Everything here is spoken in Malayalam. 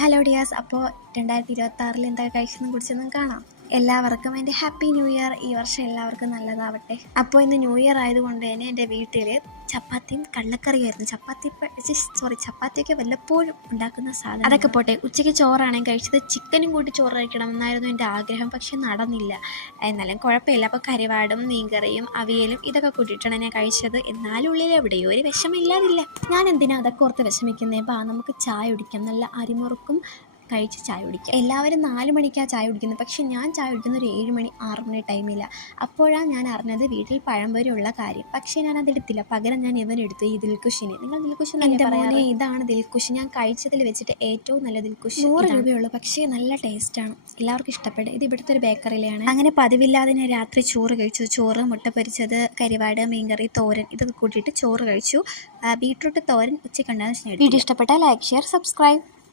ഹലോ ഡിയാസ്, അപ്പോൾ 2026 എന്തൊക്കെ കഴിച്ചെന്നും കുടിച്ചെന്നും കാണാം. എല്ലാവർക്കും എൻ്റെ ഹാപ്പി ന്യൂ ഇയർ. ഈ വർഷം എല്ലാവർക്കും നല്ലതാവട്ടെ. അപ്പോൾ ഇന്ന് ന്യൂ ഇയർ ആയതുകൊണ്ട് തന്നെ എൻ്റെ വീട്ടിൽ ചപ്പാത്തിയും കള്ളക്കറിയായിരുന്നു. ചപ്പാത്തിയൊക്കെ വല്ലപ്പോഴും ഉണ്ടാക്കുന്ന സാധനം. അതൊക്കെ പോട്ടെ, ഉച്ചയ്ക്ക് ചോറാണെങ്കിൽ കഴിച്ചത് ചിക്കനും കൂട്ടി ചോറ് കഴിക്കണമെന്നായിരുന്നു എൻ്റെ ആഗ്രഹം. പക്ഷെ നടന്നില്ല. എന്നാലും കുഴപ്പമില്ല. അപ്പോൾ കറിവാടും മീൻകറിയും അവിയലും ഇതൊക്കെ കൂട്ടിയിട്ടാണ് ഞാൻ കഴിച്ചത്. എന്നാലും ഉള്ളിൽ എവിടെയോ ഒരു വിഷമില്ലാതില്ല. ഞാൻ എന്തിനാ അതൊക്കെ ഓർത്ത് വിഷമിക്കുന്നത്? നമുക്ക് ചായ കുടിക്കാം. നല്ല അരിമുറുക്കും കഴിച്ച് ചായ കുടിക്കുക. എല്ലാവരും 4 മണിക്കാണ് ചായ കുടിക്കുന്നത്. പക്ഷെ ഞാൻ ചായ കുടിക്കുന്ന ഒരു 7 മണി 6 മണി ടൈമില്ല. അപ്പോഴാണ് ഞാൻ അറിഞ്ഞത് വീട്ടിൽ പഴംപൊരിയുള്ള കാര്യം. പക്ഷേ ഞാൻ അതെടുത്തില്ല. പകരം ഞാൻ ഇവനെടുത്തു, ഈ ദിൽക്കുഷിനെ. നിങ്ങൾ ദിൽക്കുഷ് എന്നല്ലേ പറയാറ്? ഇതാണ് ദിൽക്കുഷ്. ഞാൻ കഴിച്ചതിൽ വെച്ചിട്ട് ഏറ്റവും നല്ല ദിൽക്കുഷ്. 100 രൂപയുള്ളൂ, പക്ഷേ നല്ല ടേസ്റ്റാണ്. എല്ലാവർക്കും ഇഷ്ടപ്പെടും. ഇത് ഇവിടുത്തെ ഒരു ബേക്കറിയിലാണ്. അങ്ങനെ പതിവില്ലാതെ ഞാൻ രാത്രി ചോറ് കഴിച്ചു. ചോറ്, മുട്ട പൊരിച്ചത്, കരിവാട്, മീൻകറി, തോരൻ ഇതൊക്കെ കൂട്ടിയിട്ട് ചോറ് കഴിച്ചു. ബീട്രൂട്ട് തോരൻ ഉച്ചയ്ക്കുണ്ടാകുന്ന സ്നേഹിതം. വീഡിയോ ഇഷ്ടപ്പെട്ടാൽ ലൈക്ക്, ഷെയർ, സബ്സ്ക്രൈബ്.